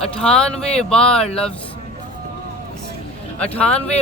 98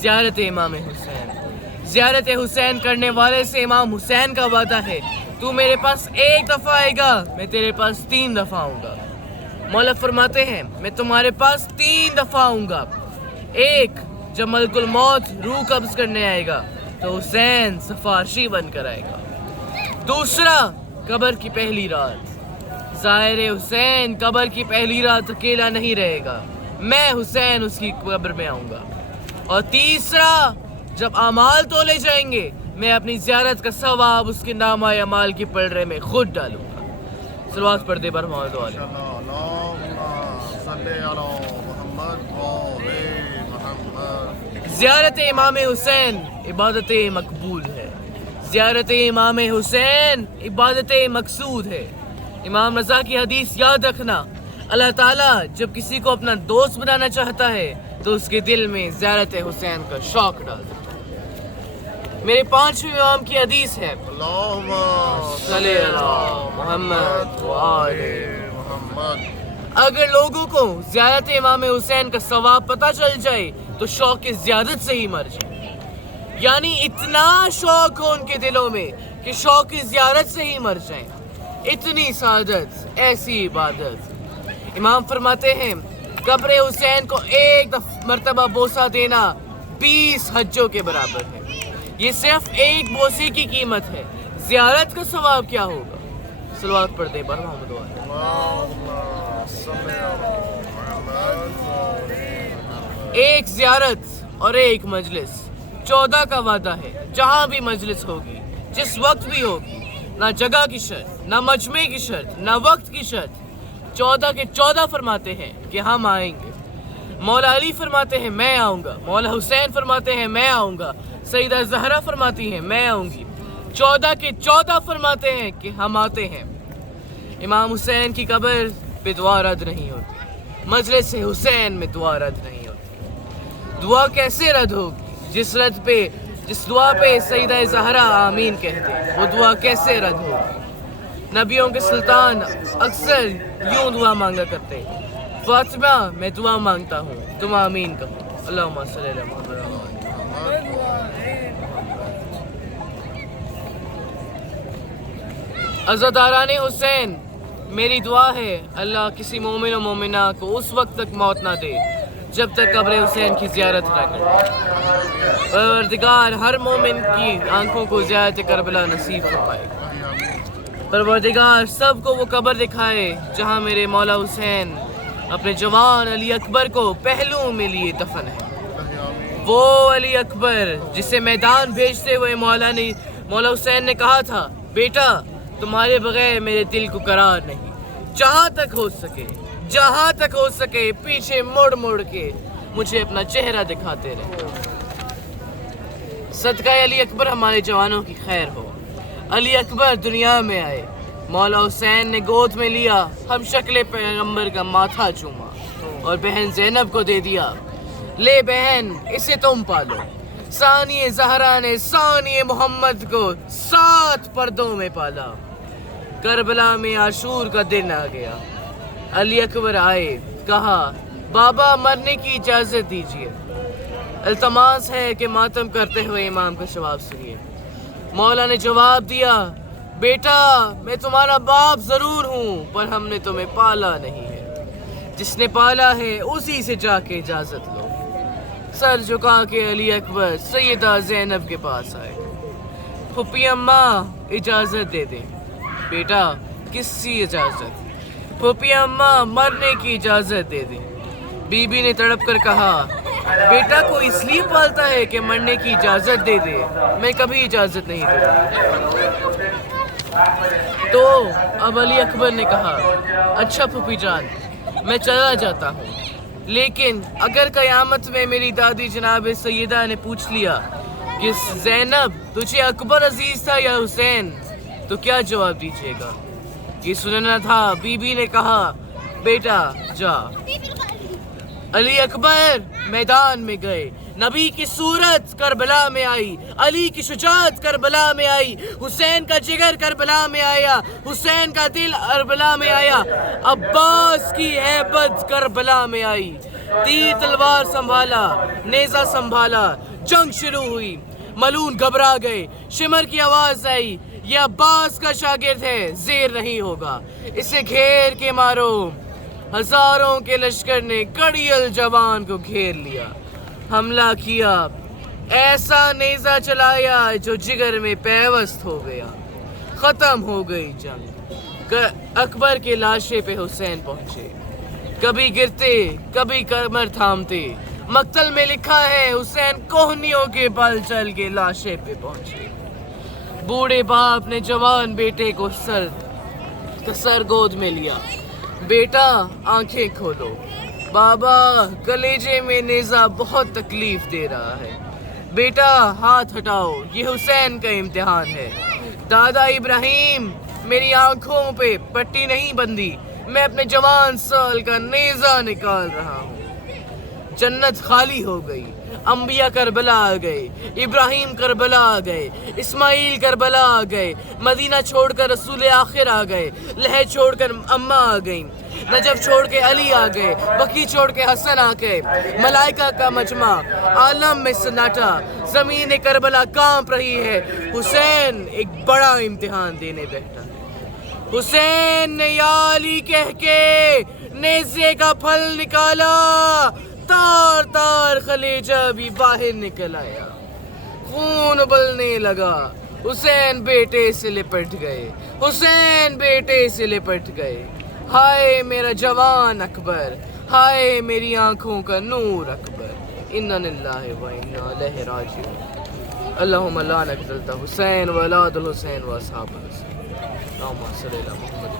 زیارت امام حسین. زیارت حسین کرنے والے سے امام حسین کا وعدہ ہے تو میرے پاس ایک دفعہ آئے گا میں تیرے پاس 3 دفعہ آؤں گا. مولا فرماتے ہیں میں تمہارے پاس 3 دفعہ آؤں گا. ایک جب ملک الموت روح قبض کرنے آئے گا تو حسین سفارشی بن کر آئے گا. دوسرا قبر کی پہلی رات. ظاہر حسین قبر کی پہلی رات اکیلا نہیں رہے گا, میں حسین اس کی قبر میں آؤں گا. اور تیسرا جب اعمال تولے جائیں گے میں اپنی زیارت کا ثواب اس کے نامہ اعمال کی پلڑے میں خود ڈالوں گا. صلوات پڑھ دے بر محمد والے. زیارت امام حسین عبادت مقبول ہے. زیارت امام حسین عبادت مقصود ہے. امام رضا کی حدیث یاد رکھنا, اللہ تعالیٰ جب کسی کو اپنا دوست بنانا چاہتا ہے تو اس کے دل میں زیارت حسین کا شوق ڈال دیتا ہے. میرے 5ویں امام کی حدیث ہے اللہم صلی علی محمد و آل محمد. اگر لوگوں کو زیارت امام حسین کا ثواب پتہ چل جائے تو شوق زیادت سے ہی مر جائے. یعنی اتنا شوق ہو ان کے دلوں میں کہ شوق زیارت سے ہی مر جائیں. اتنی سعادت, ایسی عبادت. امام فرماتے ہیں قبر حسین کو ایک مرتبہ بوسہ دینا 20 حجوں کے برابر ہے. یہ صرف ایک بوسے کی قیمت ہے, زیارت کا ثواب کیا ہوگا. صلوات پڑھ دے بر محمد والے. ایک زیارت اور ایک مجلس 14 کا وعدہ ہے. جہاں بھی مجلس ہوگی, جس وقت بھی ہوگی, نہ جگہ کی شرط, نہ مجمع کی شرط, نہ وقت کی شرط. 14 کے 14 فرماتے ہیں کہ ہم آئیں گے. مولا علی فرماتے ہیں میں آؤں گا. مولا حسین فرماتے ہیں میں آؤں گا. سیدہ زہرا فرماتی ہیں میں آؤں گی. 14 کے 14 فرماتے ہیں کہ ہم آتے ہیں. امام حسین کی قبر پہ دعا رد نہیں ہوتی. مجلس حسین میں دعا رد نہیں ہوتی. دعا کیسے رد ہوگی؟ جس دعا پہ سیدہ زہرا آمین کہتے ہیں وہ دعا کیسے رد ہوگی؟ نبیوں کے سلطان اکثر یوں دعا مانگا کرتے, فاطمہ میں دعا مانگتا ہوں تم آمین کہو. اللہم صلی علی محمد. عزاداران حسین میری دعا ہے اللہ کسی مومن و مومنہ کو اس وقت تک موت نہ دے جب تک قبر حسین کی زیارت نہ کرے. پروردگار ہر مومن کی آنکھوں کو زیارت کربلا نصیب فرمائے. پروردگار سب کو وہ قبر دکھائے جہاں میرے مولا حسین اپنے جوان علی اکبر کو پہلو میں لیے دفن ہے. وہ علی اکبر جسے میدان بھیجتے ہوئے مولا حسین نے کہا تھا بیٹا تمہارے بغیر میرے دل کو قرار نہیں. جہاں تک ہو سکے پیچھے مڑ کے مجھے اپنا چہرہ دکھاتے رہے. صدقہ علی اکبر ہمارے جوانوں کی خیر ہو. علی اکبر دنیا میں آئے, مولا حسین نے گود میں لیا, ہم شکل پیغمبر کا ماتھا چوما اور بہن زینب کو دے دیا. لے بہن اسے تم پالو. ثانی زہرا نے ثانی محمد کو 7 پردوں میں پالا. کربلا میں عاشور کا دن آ گیا. علی اکبر آئے, کہا بابا مرنے کی اجازت دیجیے. التماس ہے کہ ماتم کرتے ہوئے امام کا جواب سنیے. مولا نے جواب دیا بیٹا میں تمہارا باپ ضرور ہوں پر ہم نے تمہیں پالا نہیں ہے. جس نے پالا ہے اسی سے جا کے اجازت لو. سر جھکا کے علی اکبر سیدہ زینب کے پاس آئے. پھپھی اماں اجازت دے دیں. بیٹا کس کی اجازت؟ پھپھی اماں مرنے کی اجازت دے دیں. بی بی نے تڑپ کر کہا بیٹا کو اس لیے پالتا ہے کہ مرنے کی اجازت دے دے, میں کبھی اجازت نہیں دوں. تو اب علی اکبر نے کہا اچھا پھپھی جان میں چلا جاتا ہوں, لیکن اگر قیامت میں میری دادی جناب سیدہ نے پوچھ لیا کہ زینب تجھے اکبر عزیز تھا یا حسین تو کیا جواب دیجیے گا؟ یہ سننا تھا. بی بی نے کہا بیٹا جا. علی اکبر میدان میں گئے. نبی کی صورت کربلا میں آئی, علی کی شجاعت کربلا میں آئی, حسین کا جگر کربلا میں آیا, حسین کا دل کربلا میں آیا, عباس کی ہیبت کربلا میں آئی. تیر تلوار سنبھالا، نیزہ سنبھالا، جنگ شروع ہوئی۔ ملون گھبرا گئے، شمر کی آواز آئی، یہ عباس کا شاگرد ہے، زیر نہیں ہوگا، اسے گھیر کے مارو۔ ہزاروں کے لشکر نے کڑیل جوان کو گھیر لیا، حملہ کیا، ایسا نیزہ چلایا جو جگر میں پیوست ہو گیا۔ ختم ہو گئی جنگ۔ اکبر کے لاشے پہ حسین پہنچے، کبھی گرتے کبھی کمر تھامتے۔ مقتل میں لکھا ہے حسین کوہنیوں کے بل چل کے لاشے پہ پہنچے۔ بوڑھے باپ نے جوان بیٹے کو سر گود میں لیا، بیٹا آنکھیں کھولو، بابا کلیجے میں نیزہ بہت تکلیف دے رہا ہے، بیٹا ہاتھ ہٹاؤ، یہ حسین کا امتحان ہے۔ دادا ابراہیم میری آنکھوں پہ پٹی نہیں بندھی، میں اپنے جوان سال کا نیزہ نکال رہا ہوں۔ جنت خالی ہو گئی، انبیاء کربلا آ گئے، ابراہیم کربلا آ گئے، اسماعیل کربلا آ گئے، مدینہ چھوڑ کر رسول آخر آ گئے، لہر چھوڑ کر اماں آ گئیں، نجف چھوڑ کے علی آ گئے، بقی چھوڑ کے حسن آ گئے، ملائکہ کا مجمع، عالم میں سناٹا، زمین کربلا کانپ رہی ہے۔ حسین ایک بڑا امتحان دینے بیٹھا ہے۔ حسین نے یا علی کہہ کے نیزے کا پھل نکالا، تار تار خلیجہ بھی باہر نکل آیا، خون ابلنے لگا۔ حسین بیٹے سے لپٹ گئے، حسین بیٹے سے لپٹ گئے۔ ہائے میرا جوان اکبر، ہائے میری آنکھوں کا نور اکبر۔ انا للہ و انا الیہ راجعون۔ اللہم لا نقتلت حسین و اولاد الحسین و اصحاب الحسین۔ اللہم صلی علی محمد